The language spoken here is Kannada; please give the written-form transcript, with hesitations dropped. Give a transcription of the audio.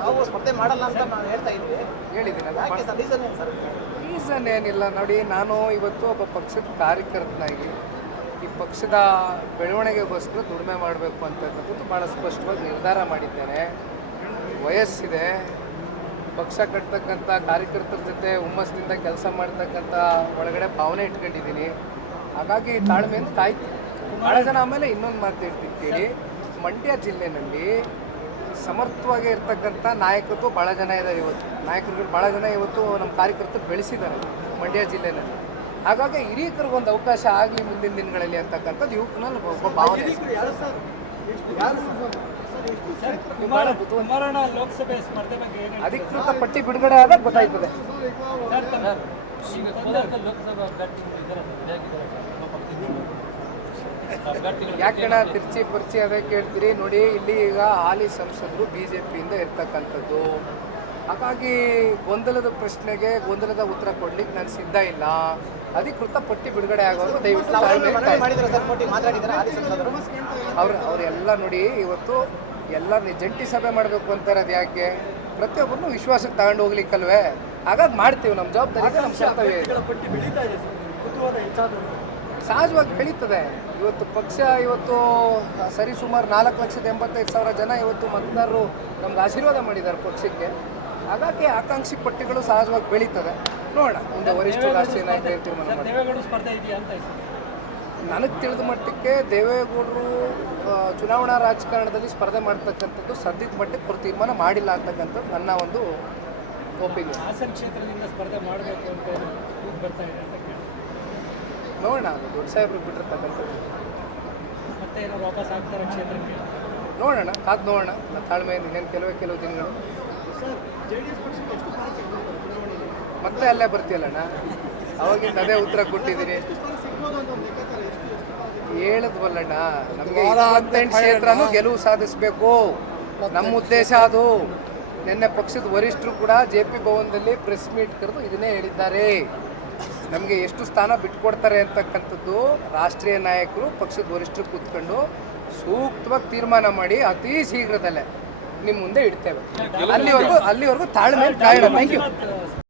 ತಾವು ಸ್ಪರ್ಧೆ ಮಾಡಲ್ಲ ಅಂತ ನಾವು ಹೇಳ್ತಾ ಇದ್ವಿ. ಹೇಳಿದ್ದೀನಿ. ಯಾಕೆ ಸರ್ ರೀಸನ್ ಏನು ಸರ್? ರೀಸನ್ ಏನಿಲ್ಲ ನೋಡಿ, ನಾನು ಇವತ್ತು ಒಬ್ಬ ಪಕ್ಷದ ಕಾರ್ಯಕರ್ತನಾಗಿ ಈ ಪಕ್ಷದ ಬೆಳವಣಿಗೆಗೋಸ್ಕರ ದುಡಿಮೆ ಮಾಡಬೇಕು ಅಂತಕ್ಕಂಥದ್ದು ಭಾಳ ಸ್ಪಷ್ಟವಾಗಿ ನಿರ್ಧಾರ ಮಾಡಿದ್ದೇನೆ. ವಯಸ್ಸಿದೆ, ಪಕ್ಷ ಕಟ್ತಕ್ಕಂಥ ಕಾರ್ಯಕರ್ತರ ಜೊತೆ ಹುಮ್ಮಸ್ಸಿನಿಂದ ಕೆಲಸ ಮಾಡ್ತಕ್ಕಂಥ ಒಳಗಡೆ ಭಾವನೆ ಇಟ್ಕೊಂಡಿದ್ದೀನಿ. ಹಾಗಾಗಿ ತಾಳ್ಮೆಯಿಂದ ಕಾಯ್ತೀನಿ. ಭಾಳ ಜನ ಆಮೇಲೆ ಇನ್ನೊಂದು ಮಾತು ಹೇಳ್ತೀನಿ ಕೇಳಿ, ಮಂಡ್ಯ ಜಿಲ್ಲೆಯಲ್ಲಿ ಸಮರ್ಥವಾಗಿ ಇರ್ತಕ್ಕಂಥ ನಾಯಕರು ಭಾಳ ಜನ ಇದ್ದಾರೆ. ಇವತ್ತು ನಾಯಕರುಗಳು ಭಾಳ ಜನ ಇವತ್ತು ನಮ್ಮ ಕಾರ್ಯಕರ್ತರು ಬೆಳೆಸಿದ್ದಾರೆ ಮಂಡ್ಯ ಜಿಲ್ಲೆಯಲ್ಲಿ. ಹಾಗಾಗಿ ಹಿರಿಯಕರಿಗೆ ಒಂದು ಅವಕಾಶ ಆಗಲಿ ಮುಂದಿನ ದಿನಗಳಲ್ಲಿ ಅಂತಕ್ಕಂಥದ್ದು ಯುವಕನಲ್ಲಿ ಒಬ್ಬ ಭಾವನೆ. ಲೋಕಸಭೆ ಸ್ಪರ್ಧೆ ಬಗ್ಗೆ ಅಧಿಕೃತ ಪಟ್ಟಿ ಬಿಡುಗಡೆ ಆದಾಗ ಗೊತ್ತಾಯ್ತದೆ. ಯಾಕಣ ತಿರ್ಚಿ ಪರ್ಚಿ ಅದೇ ಕೇಳ್ತೀರಿ ನೋಡಿ. ಇಲ್ಲಿ ಈಗ ಹಾಲಿ ಸಂಸದರು BJPಯಿಂದ ಇರ್ತಕ್ಕಂಥದ್ದು. ಹಾಗಾಗಿ ಗೊಂದಲದ ಪ್ರಶ್ನೆಗೆ ಗೊಂದಲದ ಉತ್ತರ ಕೊಡ್ಲಿಕ್ಕೆ ನಾನು ಸಿದ್ಧ ಇಲ್ಲ. ಅಧಿಕೃತ ಪಟ್ಟಿ ಬಿಡುಗಡೆ ಆಗೋರು ದಯವಿಟ್ಟು ಅವರೆಲ್ಲ ನೋಡಿ, ಇವತ್ತು ಎಲ್ಲ ಜಂಟಿ ಸಭೆ ಮಾಡಬೇಕು ಅಂತಾರದು ಯಾಕೆ? ಪ್ರತಿಯೊಬ್ಬರನ್ನು ವಿಶ್ವಾಸಕ್ಕೆ ತಗೊಂಡು ಹೋಗ್ಲಿಕ್ಕಲ್ವೇ? ಹಾಗಾಗಿ ಮಾಡ್ತೀವಿ, ನಮ್ಮ ಜವಾಬ್ದಾರಿ, ನಮ್ಮ ಕರ್ತವ್ಯ ಇದೆ. ಸಹಜವಾಗಿ ಬೆಳೀತದೆ. ಇವತ್ತು ಪಕ್ಷ ಇವತ್ತು ಸರಿ ಸುಮಾರು 4,85,000 ಜನ ಇವತ್ತು ಮತದಾರರು ನಮ್ಗೆ ಆಶೀರ್ವಾದ ಮಾಡಿದ್ದಾರೆ ಪಕ್ಷಕ್ಕೆ. ಹಾಗಾಗಿ ಆಕಾಂಕ್ಷಿ ಪಟ್ಟಿಗಳು ಸಹಜವಾಗಿ ಬೆಳೀತದೆ. ನೋಡೋಣ ಮುಂದೆ ವರಿಷ್ಠ ರಾಷ್ಟ್ರೀಯ ನಾಯಕರು ಏನು ತೀರ್ಮಾನ ಮಾಡ್ತಾರೆ. ನನಗೆ ತಿಳಿದ ಮಟ್ಟಕ್ಕೆ ದೇವೇಗೌಡರು ಚುನಾವಣಾ ರಾಜಕಾರಣದಲ್ಲಿ ಸ್ಪರ್ಧೆ ಮಾಡ್ತಕ್ಕಂಥದ್ದು ಸದ್ಯದ ಮಟ್ಟಕ್ಕೆ ತೀರ್ಮಾನ ಮಾಡಿಲ್ಲ ಅಂತಕ್ಕಂಥದ್ದು ನನ್ನ ಒಂದು ಒಪಿನಿಯನ್. ಹಾಸನ ಕ್ಷೇತ್ರದಿಂದ ಸ್ಪರ್ಧೆ ಮಾಡಬೇಕು ಅಂತ ಬರ್ತಾ ಇದೆ ಅಂತ ನೋಡೋಣ, ಅದು ದೊಡ್ಡ ಸಾಹೇಬ್ರಿಗೆ ಬಿಟ್ಟಿರ್ತಕ್ಕಂಥದ್ದು. ಮತ್ತೆ ಏನಾದ್ರು ವಾಪಸ್ ಆಗ್ತಾರೆ ಕ್ಷೇತ್ರಕ್ಕೆ? ನೋಡೋಣ, ಕಾದು ನೋಡೋಣ. ನನ್ನ ತಾಳ್ಮೆಯಿಂದ ಇನ್ನೇನು ಕೆಲವು ದಿನಗಳು ಮತ್ತೆ ಅಲ್ಲೇ ಬರ್ತೀಯಲ್ಲಣ್ಣ. ಅವಾಗಿಂದ ಅದೇ ಉತ್ತರ ಕೊಟ್ಟಿದ್ದೀನಿ. ಹೇಳಿದ್ವಲ್ಲಣ್ಣ, ನಮಗೆ 28 ಕ್ಷೇತ್ರನೂ ಗೆಲುವು ಸಾಧಿಸಬೇಕು, ನಮ್ಮ ಉದ್ದೇಶ ಅದು. ನಿನ್ನೆ ಪಕ್ಷದ ವರಿಷ್ಠರು ಕೂಡ JP ಭವನದಲ್ಲಿ ಪ್ರೆಸ್ ಮೀಟ್ ಕರೆದು ಇದನ್ನೇ ಹೇಳಿದ್ದಾರೆ. ನಮಗೆ ಎಷ್ಟು ಸ್ಥಾನ ಬಿಟ್ಕೊಡ್ತಾರೆ ಅಂತಕ್ಕಂಥದ್ದು ರಾಷ್ಟ್ರೀಯ ನಾಯಕರು ಪಕ್ಷದ ವರಿಷ್ಠರು ಕೂತ್ಕೊಂಡು ಸೂಕ್ತವಾಗಿ ತೀರ್ಮಾನ ಮಾಡಿ ಅತಿ ಶೀಘ್ರದಲ್ಲೇ ನಿಮ್ಮ ಮುಂದೆ ಇಡ್ತೇವೆ. ಅಲ್ಲಿವರೆಗೂ ತಾಳ್ಮೆ ಕಾಯೋಣ. Thank you.